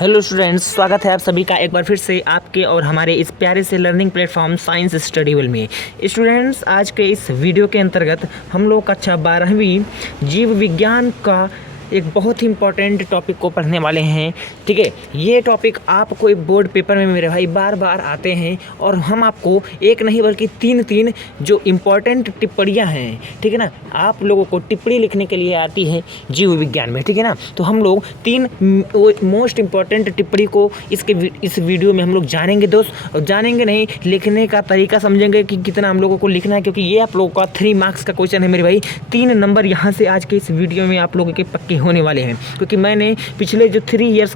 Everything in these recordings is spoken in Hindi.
हेलो स्टूडेंट्स, स्वागत है आप सभी का एक बार फिर से आपके और हमारे इस प्यारे से लर्निंग प्लेटफॉर्म साइंस स्टडीबल में। स्टूडेंट्स, आज के इस वीडियो के अंतर्गत हम लोग कक्षा 12वीं जीव विज्ञान का एक बहुत ही इंपॉर्टेंट टॉपिक को पढ़ने वाले हैं। ठीक है, ये टॉपिक आपको एक बोर्ड पेपर में मेरे भाई बार बार आते हैं और हम आपको एक नहीं बल्कि तीन जो इम्पॉर्टेंट टिप्पणियाँ हैं, ठीक है ना, आप लोगों को टिप्पणी लिखने के लिए आती है जीव विज्ञान में। ठीक है ना, तो हम लोग 3 मोस्ट इम्पॉर्टेंट टिप्पणी को इस वीडियो में हम लोग जानेंगे दोस्त। और जानेंगे नहीं, लिखने का तरीका समझेंगे कि कितना हम लोगों को लिखना है, क्योंकि ये आप लोगों का 3 मार्क्स का क्वेश्चन है मेरे भाई। 3 नंबर यहाँ से आज के इस वीडियो में आप लोगों के पक्के होने वाले हैं, क्योंकि मैंने पिछले 3 इयर्स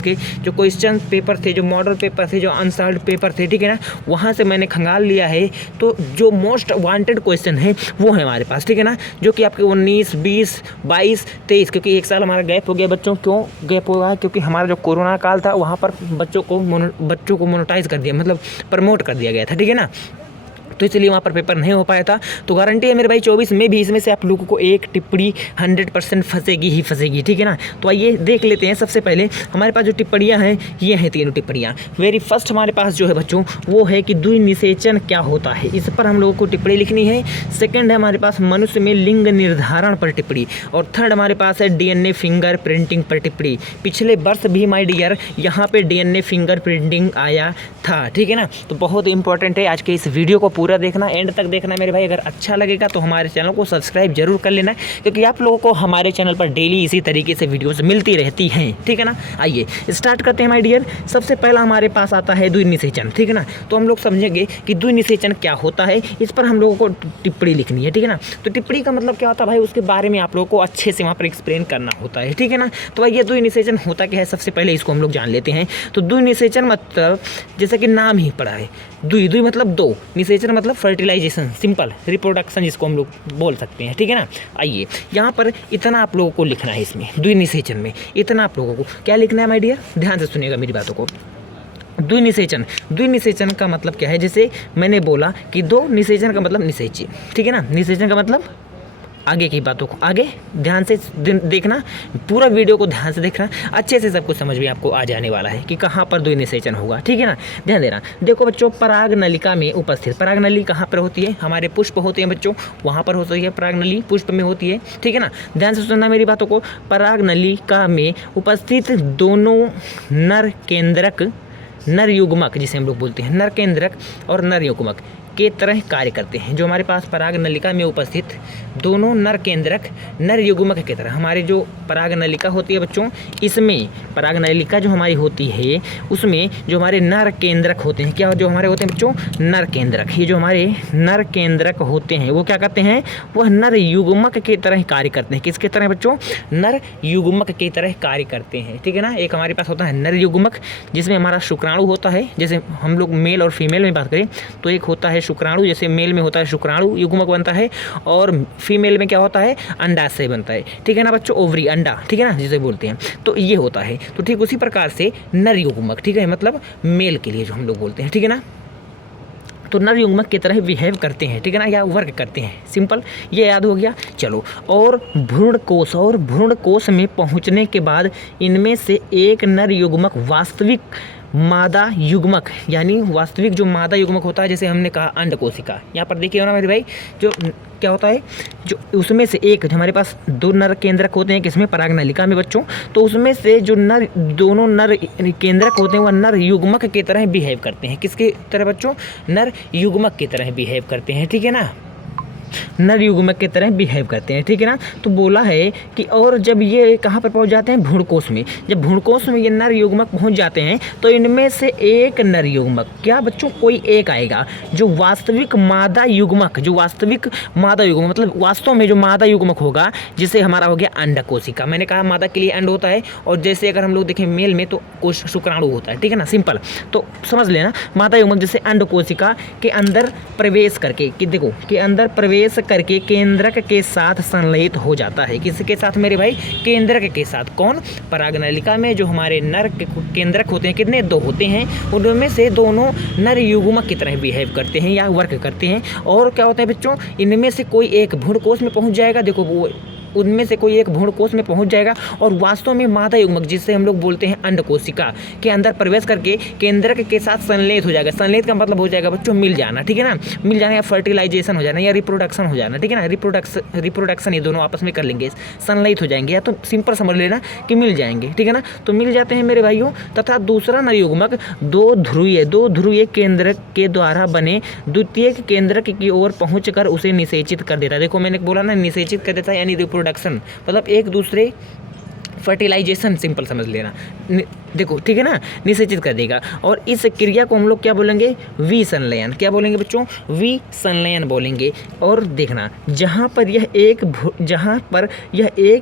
के जो क्वेश्चन पेपर थे, जो मॉडल पेपर थे, जो अनसॉल्व्ड पेपर थे, ठीक है ना, वहाँ से मैंने खंगाल लिया है। तो जो मोस्ट वांटेड क्वेश्चन है वो है हमारे पास, ठीक है ना, जो कि आपके 19, 20, 22, 23, क्योंकि एक साल हमारा गैप हो गया बच्चों। क्यों गैप हुआ? क्योंकि हमारा जो कोरोना काल था वहाँ पर बच्चों को मोनेटाइज कर दिया, मतलब प्रमोट कर दिया गया था, ठीक है ना, तो इसलिए वहाँ पर पेपर नहीं हो पाया था। तो गारंटी है मेरे भाई 24 में भी इसमें से आप लोगों को एक टिप्पणी 100% फंसेगी ही फंसेगी, ठीक है ना। तो आइए देख लेते हैं। सबसे पहले हमारे पास जो टिप्पणियाँ हैं ये हैं 3 टिप्पणियाँ। वेरी फर्स्ट हमारे पास जो है बच्चों वो है कि द्विनिषेचन क्या होता है, इस पर हम लोगों को टिप्पणी लिखनी है। सेकेंड है हमारे पास मनुष्य में लिंग निर्धारण पर टिप्पणी। और थर्ड हमारे पास है DNA फिंगर प्रिंटिंग पर टिप्पणी। पिछले वर्ष भी माय डियर यहाँ पे DNA फिंगर प्रिंटिंग आया था, ठीक है ना। तो बहुत इंपॉर्टेंट है, आज के इस वीडियो को पूरा देखना, एंड तक देखना मेरे भाई। अगर अच्छा लगेगा तो हमारे चैनल को सब्सक्राइब जरूर कर लेना, क्योंकि आप लोगों को हमारे चैनल पर डेली इसी तरीके से वीडियोस मिलती रहती हैं, ठीक है ना। आइए स्टार्ट करते हैं माय डियर। सबसे पहला हमारे पास आता है द्विनिषेचन, ठीक है ना। तो हम लोग समझेंगे कि द्विनिषेचन क्या होता है, इस पर हम लोगों को टिप्पणी लिखनी है, ठीक है ना। तो टिप्पणी का मतलब क्या होता है भाई, उसके बारे में आप लोगों को अच्छे से वहाँ पर एक्सप्लेन करना होता है, ठीक है ना। तो आइए द्विनिषेचन होता क्या है, सबसे पहले इसको हम लोग जान लेते हैं। तो द्विनिषेचन मतलब जैसे कि नाम ही पड़ा है, द्वि मतलब 2, निषेचन मतलब फर्टिलाइजेशन, सिंपल रिप्रोडक्शन जिसको हम लोग बोल सकते हैं, ठीक है ना। आइए यहाँ पर इतना आप लोगों को लिखना है, इसमें द्विनिषेचन में इतना आप लोगों को क्या लिखना है माय डियर, ध्यान से सुनिएगा मेरी बातों को। द्विनिषेचन का मतलब क्या है, जैसे मैंने बोला कि 2, निषेचन का मतलब निषेची, ठीक है ना। निषेचन का मतलब आगे की बातों को आगे ध्यान से देखना, पूरा वीडियो को ध्यान से देखना, अच्छे से सब कुछ समझ में आपको आ जाने वाला है कि कहाँ पर द्विनिषेचन होगा, ठीक है ना। ध्यान देना। देखो बच्चों, पराग नलिका में उपस्थित, पराग नली कहाँ पर होती है, हमारे पुष्प होते हैं बच्चों, वहाँ पर होती है पराग नली, पुष्प में होती है, ठीक है ना। ध्यान से सुनना मेरी बातों को। पराग नलिका में उपस्थित दोनों नर केंद्रक, नर युग्मक जिसे हम लोग बोलते हैं, नर केंद्रक और नर युग्मक के तरह कार्य करते हैं। जो हमारे पास पराग नलिका में उपस्थित दोनों नर केंद्रक नर युग्मक की तरह, हमारी जो पराग नलिका होती है बच्चों, इसमें पराग नलिका जो हमारी होती है उसमें जो हमारे नर केंद्रक होते हैं, क्या जो हमारे होते हैं बच्चों, नर केंद्रक। ये जो हमारे नर केंद्रक होते हैं वो क्या करते हैं, वह नर युग्मक की तरह कार्य करते हैं। किसके तरह बच्चों, नर युग्मक की तरह कार्य करते हैं, ठीक है ना। एक हमारे पास होता है नर युग्मक जिसमें हमारा शुक्राणु होता है, जैसे हम लोग मेल और फीमेल में बात करें तो एक होता है शुक्राणु, जैसे मेल में होता है शुक्राणु युग्मक बनता है, और फीमेल में क्या होता है, अंडाशय बनता है, ठीक है ना बच्चों, ओवरी, अंडा, ठीक है ना, जिसे बोलते हैं। तो ये होता है। तो ठीक उसी प्रकार से नर युग्मक, ठीक है, मतलब मेल के लिए जो हम लोग बोलते हैं, ठीक है ना। तो नर युग्मक की तरह बिहेव करते हैं, ठीक है ना, या वर्क करते हैं, सिंपल, ये याद हो गया। चलो, और भ्रूणकोश में पहुंचने के बाद इनमें से एक नर युग्मक वास्तविक मादा युग्मक, यानी वास्तविक जो मादा युग्मक होता है, जैसे हमने कहा अंड कोशिका, यहाँ पर देखिए ना मेरे भाई, जो क्या होता है, जो उसमें से एक, जो हमारे पास 2 नर केंद्रक होते हैं किसमें, पराग नलिका में बच्चों, तो उसमें से जो दोनों नर केंद्रक होते हैं वह नर युग्मक की तरह बिहेव करते हैं। किसकी तरह बच्चों, नर युग्मक की तरह बिहेव करते हैं, ठीक है ना, नर युग्मक की तरह बिहेव करते हैं, ठीक है ना। तो बोला है कि और जब ये कहाँ पर पहुँच जाते हैं, भ्रूणकोश में, जब भ्रूणकोश में ये नर युग्मक पहुँच जाते हैं तो इनमें से एक नर युग्मक, क्या बच्चों, कोई एक आएगा जो वास्तविक मादा युग्मक, मतलब वास्तव में जो मादा युग्मक होगा, जिसे हमारा हो गया अंड कोशिका। मैंने कहा मादा के लिए अंड होता है, और जैसे अगर हम लोग देखें मेल में तो कोश शुक्राणु होता है, ठीक है ना, सिंपल। तो समझ लेना, मादा युग्मक जैसे अंड कोशिका के अंदर प्रवेश करके, कि देखो के अंदर प्रवेश करके केंद्रक के साथ संलयित हो जाता है। किसके साथ मेरे भाई, केंद्रक के साथ। कौन, पराग नलिका में जो हमारे नर केंद्रक होते हैं, कितने, 2 होते हैं, उनमें से दोनों नर युग्मक की तरह बिहेव करते हैं या वर्क करते हैं। और क्या होता है बच्चों, इनमें से कोई एक भ्रूणकोश में पहुंच जाएगा, देखो वो उनमें से कोई एक भ्रूण कोश में पहुंच जाएगा और वास्तव में मादा युग्मक, जिससे हम लोग बोलते हैं अंड कोशिका के अंदर प्रवेश करके केंद्रक के साथ संलेत हो जाएगा। संलेत का मतलब हो जाएगा बच्चों मिल जाना, ठीक है ना, मिल जाना या फर्टिलाइजेशन हो जाना या रिप्रोडक्शन हो जाना, ठीक है ना, रिप्रोडक्शन ये दोनों आपस में कर लेंगे, संलेत हो जाएंगे, या तो सिंपल समझ लेना कि मिल जाएंगे, ठीक है ना। तो मिल जाते हैं मेरे भाइयों। तथा दूसरा नर युग्मक दो ध्रुवीय केंद्रक के द्वारा बने द्वितीयक केंद्रक की ओर पहुंचकर उसे निषेचित कर देता है। देखो मैंने बोला ना, निषेचित कर देता है यानी रिप्रोडक्शन, मतलब एक दूसरे फर्टिलाइजेशन, सिंपल समझ लेना, देखो ठीक है ना, निषेचित कर देगा। और इस क्रिया को हम लोग क्या बोलेंगे, विसंलयन। क्या बोलेंगे बच्चों, विसंलयन बोलेंगे। और देखना, जहाँ पर यह एक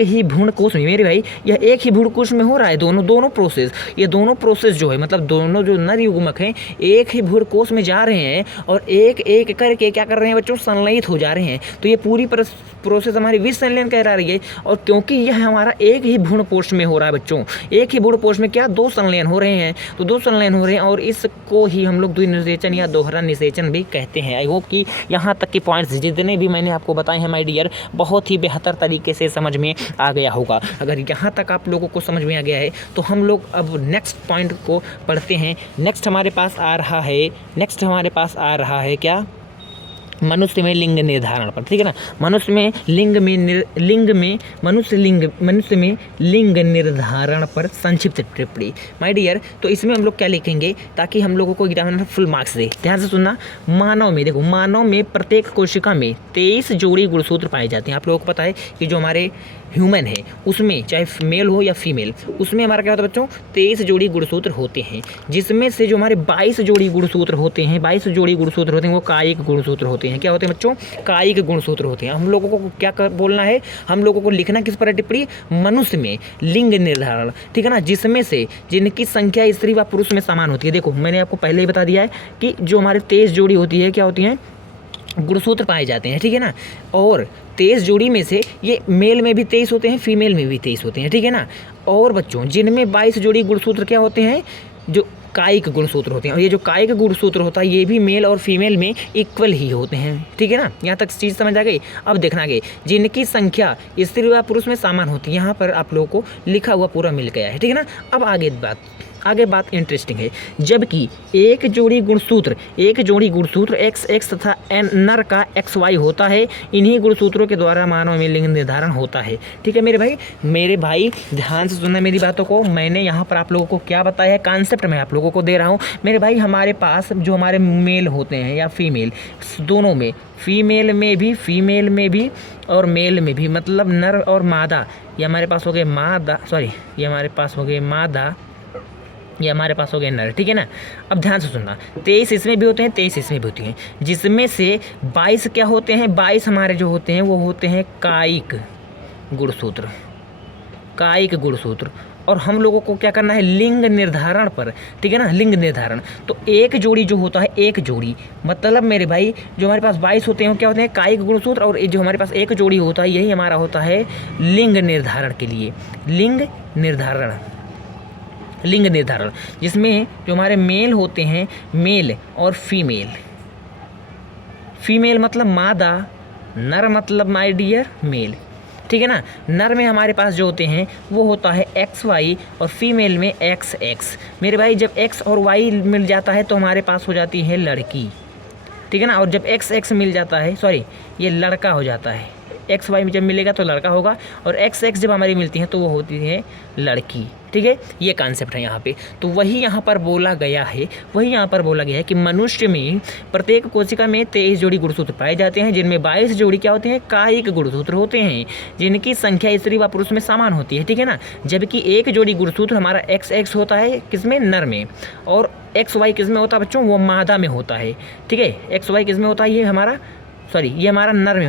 ही भ्रूणकोश में, मेरे भाई यह एक ही भ्रूणकोश में हो रहा है, दोनों प्रोसेस, ये दोनों प्रोसेस जो है, मतलब दोनों जो नर युग्मक हैं एक ही भ्रूणकोश में जा रहे हैं और एक एक करके क्या कर रहे हैं बच्चों, संलयित हो जा रहे हैं। तो ये पूरी प्रोसेस हमारी विसंलयन कह रही है। और क्योंकि यह हमारा एक ही भ्रूणकोश में हो रहा है बच्चों, एक ही भ्रूणकोश में क्या दो संलयन हो रहे हैं, तो दो संलयन हो रहे हैं और इसको ही हम लोग द्विनिषेचन या दोहरा निषेचन भी कहते हैं। आई होप कि यहाँ तक के पॉइंट्स जितने भी मैंने आपको बताए हैं माय डियर, बहुत ही बेहतर तरीके से समझ में आ गया होगा। अगर यहाँ तक आप लोगों को समझ में आ गया है तो हम लोग अब नेक्स्ट पॉइंट को पढ़ते हैं। नेक्स्ट हमारे पास आ रहा है क्या, मनुष्य में लिंग निर्धारण पर, ठीक है ना। मनुष्य में लिंग निर्धारण पर संक्षिप्त टिप्पणी माय डियर। तो इसमें हम लोग क्या लिखेंगे ताकि हम लोगों को एग्जाम में फुल मार्क्स दे। ध्यान से सुनना, मानव में देखो, मानव में प्रत्येक कोशिका में 23 जोड़ी गुणसूत्र पाए जाते हैं। आप लोगों को पता है कि जो हमारे ह्यूमन है उसमें चाहे मेल हो या फीमेल, उसमें हमारा क्या होता है बच्चों, 23 जोड़ी गुणसूत्र होते हैं, जिसमें से जो हमारे 22 जोड़ी गुणसूत्र होते हैं वो कायिक गुणसूत्र होते हैं। क्या होते हैं बच्चों, कायिक गुणसूत्र होते हैं। हम लोगों को क्या बोलना है, हम लोगों को लिखना किस पर टिप्पणी, मनुष्य में लिंग निर्धारण, ठीक है ना, जिसमें से जिनकी संख्या स्त्री व पुरुष में समान होती है। देखो मैंने आपको पहले ही बता दिया है कि जो हमारे 23 जोड़ी होती है क्या होती हैं, गुणसूत्र पाए जाते हैं, ठीक है ना। और 23 जोड़ी में से ये मेल में भी 23 होते हैं, फीमेल में भी 23 होते हैं, ठीक है ना। और बच्चों जिनमें 22 जोड़ी गुणसूत्र क्या होते हैं, जो कायिक गुणसूत्र होते हैं। और ये जो कायिक गुणसूत्र होता है ये भी मेल और फीमेल में इक्वल ही होते हैं, ठीक है ना। यहाँ तक चीज़ समझ आ गई। अब देखना आगे, जिनकी संख्या स्त्री व पुरुष में समान होती है, यहाँ पर आप लोगों को लिखा हुआ पूरा मिल गया है, ठीक है ना। अब आगे बात इंटरेस्टिंग है। जबकि एक जोड़ी गुणसूत्र XX तथा नर का XY होता है, इन्हीं गुणसूत्रों के द्वारा मानव में लिंग निर्धारण होता है, ठीक है मेरे भाई ध्यान से सुनना मेरी बातों को। मैंने यहाँ पर आप लोगों को क्या बताया है, कॉन्सेप्ट मैं आप लोगों को दे रहा हूँ मेरे भाई। हमारे पास जो हमारे मेल होते हैं या फीमेल, दोनों में, फीमेल में भी और मेल में भी, मतलब नर और मादा, ये हमारे पास हो गए मादा, ये हमारे पास हो गए नर, ठीक है ना। अब ध्यान से सुनना, 23 इसमें भी होते हैं, 23 इसमें भी होती हैं, जिसमें से 22 क्या होते हैं, 22 हमारे जो होते हैं वो होते हैं कायिक गुणसूत्र। और हम लोगों को क्या करना है, लिंग निर्धारण पर, ठीक है ना, लिंग निर्धारण। तो एक जोड़ी जो होता है, एक जोड़ी मतलब मेरे भाई जो हमारे पास 22 होते हैं वो क्या होते हैं, कायिक गुणसूत्र। और जो हमारे पास एक जोड़ी होता है यही हमारा होता है लिंग निर्धारण के लिए, लिंग निर्धारण, जिसमें जो हमारे मेल होते हैं, मेल और फीमेल मतलब मादा, नर मतलब माय डियर मेल, ठीक है ना। नर में हमारे पास जो होते हैं वो होता है XY और फीमेल में XX। मेरे भाई जब X और Y मिल जाता है तो हमारे पास हो जाती है लड़की, ठीक है ना। और जब XX मिल जाता है, सॉरी ये लड़का हो जाता है, XY में जब मिलेगा तो लड़का होगा, और XX जब हमारी मिलती हैं तो वो होती है लड़की, ठीक है। ये कॉन्सेप्ट है यहाँ पे। तो वही यहाँ पर बोला गया है कि मनुष्य में प्रत्येक कोशिका में 23 जोड़ी गुणसूत्र पाए जाते हैं, जिनमें 22 जोड़ी क्या होते हैं, कायिक गुणसूत्र होते हैं, जिनकी संख्या स्त्री व पुरुष में समान होती है, ठीक है ना। जबकि एक जोड़ी गुणसूत्र हमारा XX होता है किसमें, नर में, और XY किस में होता है बच्चों, वो मादा में होता है, ठीक है। XY किस में होता है, ये हमारा नर में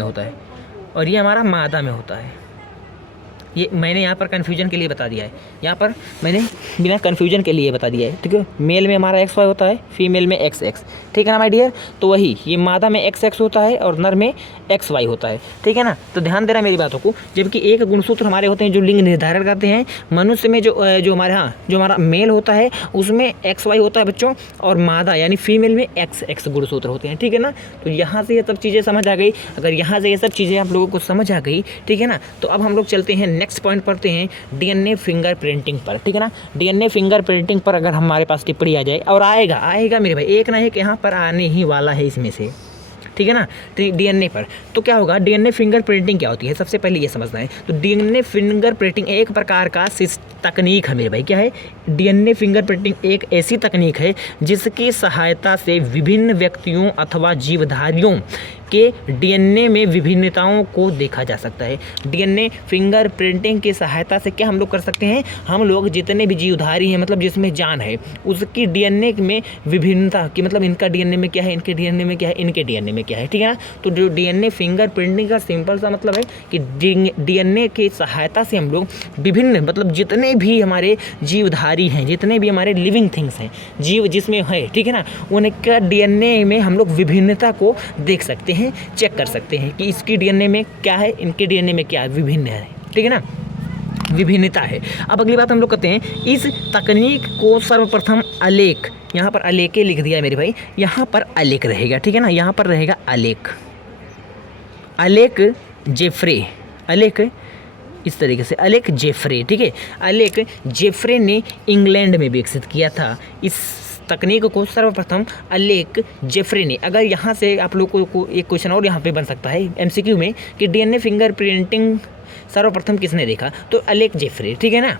होता है, और ये हमारा मादा में होता है, ये मैंने यहाँ पर कन्फ्यूजन के लिए बता दिया है, यहाँ पर मैंने बिना कन्फ्यूजन के लिए बता दिया है, ठीक है। मेल में हमारा XY होता है, फीमेल में XX, ठीक है ना माय डियर। तो वही ये मादा में XX होता है और नर में XY होता है, ठीक है ना। तो ध्यान देना मेरी बातों को। जबकि एक गुणसूत्र हमारे होते हैं जो लिंग निर्धारण करते हैं। मनुष्य में जो हमारा मेल होता है उसमें XY होता है बच्चों, और मादा यानी फीमेल में XX गुणसूत्र होते हैं, ठीक है ना। तो यहाँ से ये सब चीज़ें समझ आ गई। अगर यहाँ से ये सब चीज़ें आप लोगों को समझ आ गई, ठीक है ना, तो अब हम लोग चलते हैं नेक्स्ट पॉइंट पढ़ते हैं DNA फिंगरप्रिंटिंग पर, ठीक है ना। DNA फिंगरप्रिंटिंग पर अगर हमारे पास टिप्पणी आ जाए, और आएगा मेरे भाई, एक ना एक यहाँ पर आने ही वाला है इसमें से, ठीक है ना। तो DNA पर तो क्या होगा, DNA फिंगरप्रिंटिंग क्या होती है, सबसे पहले ये समझना है। तो DNA फिंगरप्रिंटिंग एक प्रकार का तकनीक है मेरे भाई। क्या है, DNA फिंगरप्रिंटिंग एक ऐसी तकनीक है जिसकी सहायता से विभिन्न व्यक्तियों अथवा जीवधारियों के DNA में विभिन्नताओं को देखा जा सकता है। DNA फिंगरप्रिंटिंग की सहायता से क्या हम लोग कर सकते हैं, हम लोग जितने भी जीवधारी हैं, मतलब जिसमें जान है, उसकी DNA में विभिन्नता की, मतलब इनका DNA में क्या है, इनके DNA में क्या है, इनके DNA में क्या है, ठीक है ना। तो जो DNA फिंगरप्रिंटिंग का सिंपल सा मतलब है कि DNA की सहायता से हम लोग विभिन्न, मतलब जितने भी हमारे जीवधारी हैं, जितने भी हमारे लिविंग थिंग्स हैं, जीव जिसमें है, ठीक है ना, उनका DNA में हम लोग विभिन्नता को देख सकते हैं, चेक कर सकते हैं कि इसकी DNA में क्या है, इनके DNA में क्या है, विभिन्न है, ठीक है ना, विभिन्नता है। अब अगली बात हम लोग करते हैं, इस तकनीक को सर्वप्रथम अलेख, यहाँ पर अलेखे लिख दिया मेरे भाई, यहाँ पर अलेख रहेगा, ठीक है ना, यहाँ पर रहेगा अलेख जेफ्रे, अलेख इस तरीके से, अलेख जेफ्रे, ठीक है। अलेख जेफ्रे ने इंग्लैंड में विकसित किया था इस तकनीक को, सर्वप्रथम अलेख जेफ्रे ने। अगर यहाँ से आप लोगों को एक क्वेश्चन और यहाँ पे बन सकता है MCQ में कि DNA फिंगरप्रिंटिंग सर्वप्रथम किसने देखा, तो अलेख जेफ्रे, ठीक है ना।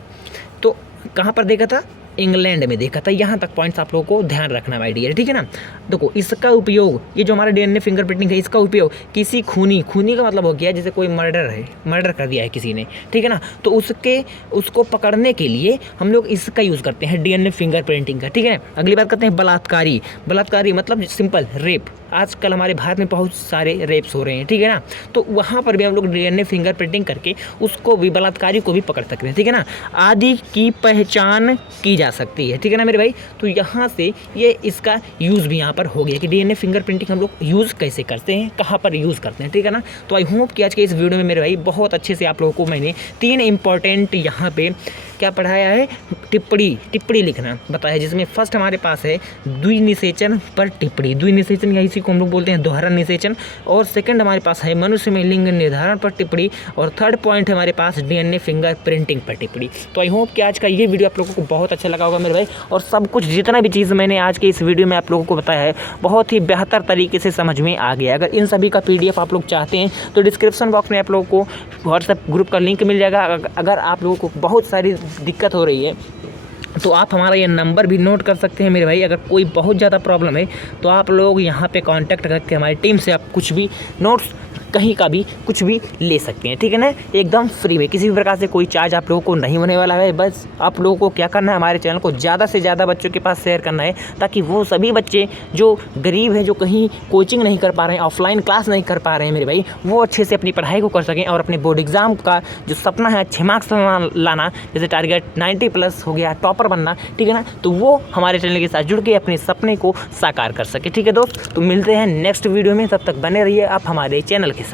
तो कहाँ पर देखा था, इंग्लैंड में देखा था। यहाँ तक पॉइंट्स आप लोगों को ध्यान रखना माय डियर, ठीक है ना। देखो इसका उपयोग, ये जो हमारा DNA फिंगरप्रिंटिंग है, इसका उपयोग किसी खूनी का मतलब हो गया जैसे कोई मर्डर कर दिया है किसी ने, ठीक है ना, तो उसको पकड़ने के लिए हम लोग इसका यूज़ करते हैं, DNA फिंगरप्रिंटिंग का, ठीक है। अगली बात करते हैं बलात्कारी मतलब सिंपल रेप। आजकल हमारे भारत में बहुत सारे रेप्स हो रहे हैं, ठीक है ना, तो वहाँ पर भी हम लोग DNA फिंगरप्रिंटिंग करके उसको भी, बलात्कारी को भी पकड़ सकते हैं, ठीक है ना, आदि की पहचान की जा सकती है, ठीक है ना मेरे भाई। तो यहाँ से ये इसका यूज़ भी यहाँ पर हो गया कि DNA फिंगरप्रिंटिंग हम लोग यूज़ कैसे करते हैं, कहाँ पर यूज़ करते हैं, ठीक है ना। तो आई होप कि आज के इस वीडियो में मेरे भाई बहुत अच्छे से आप लोगों को मैंने 3 इंपॉर्टेंट यहाँ पे क्या पढ़ाया है, टिप्पणी लिखना बताया, जिसमें फर्स्ट हमारे पास है द्विनिषेचन पर टिप्पणी, द्विनिषेचन या इसी को हम लोग बोलते हैं दोहरा निषेचन, और सेकंड हमारे पास है मनुष्य में लिंग निर्धारण पर टिप्पणी, और थर्ड पॉइंट है हमारे पास DNA फिंगरप्रिंटिंग पर टिप्पणी। तो आई होप कि आज का ये वीडियो आप लोगों को बहुत अच्छा लगा होगा मेरे भाई, और सब कुछ जितना भी चीज़ मैंने आज के इस वीडियो में आप लोगों को बताया है बहुत ही बेहतर तरीके से समझ में आ गया। अगर इन सभी का PDF आप लोग चाहते हैं तो डिस्क्रिप्शन बॉक्स में आप लोगों को व्हाट्सएप ग्रुप का लिंक मिल जाएगा। अगर आप लोगों को बहुत सारी दिक्कत हो रही है तो आप हमारा ये नंबर भी नोट कर सकते हैं मेरे भाई। अगर कोई बहुत ज़्यादा प्रॉब्लम है तो आप लोग यहाँ पे कांटेक्ट करके हमारी टीम से आप कुछ भी नोट्स कहीं का भी कुछ भी ले सकते हैं, ठीक है ना, एकदम फ्री में, किसी भी प्रकार से कोई चार्ज आप लोगों को नहीं होने वाला है। बस आप लोगों को क्या करना है, हमारे चैनल को ज़्यादा से ज़्यादा बच्चों के पास शेयर करना है, ताकि वो सभी बच्चे जो गरीब हैं, जो कहीं कोचिंग नहीं कर पा रहे हैं, ऑफलाइन क्लास नहीं कर पा रहे हैं मेरे भाई, वो अच्छे से अपनी पढ़ाई को कर सकें और अपने बोर्ड एग्ज़ाम का जो सपना है अच्छे मार्क्स लाना, जैसे टारगेट 90+ हो गया, टॉपर बनना, ठीक है ना, तो वो हमारे चैनल के साथ जुड़ के अपने सपने को साकार कर सके, ठीक है दोस्त। तो मिलते हैं नेक्स्ट वीडियो में, तब तक बने रहिए आप हमारे चैनल के साथ।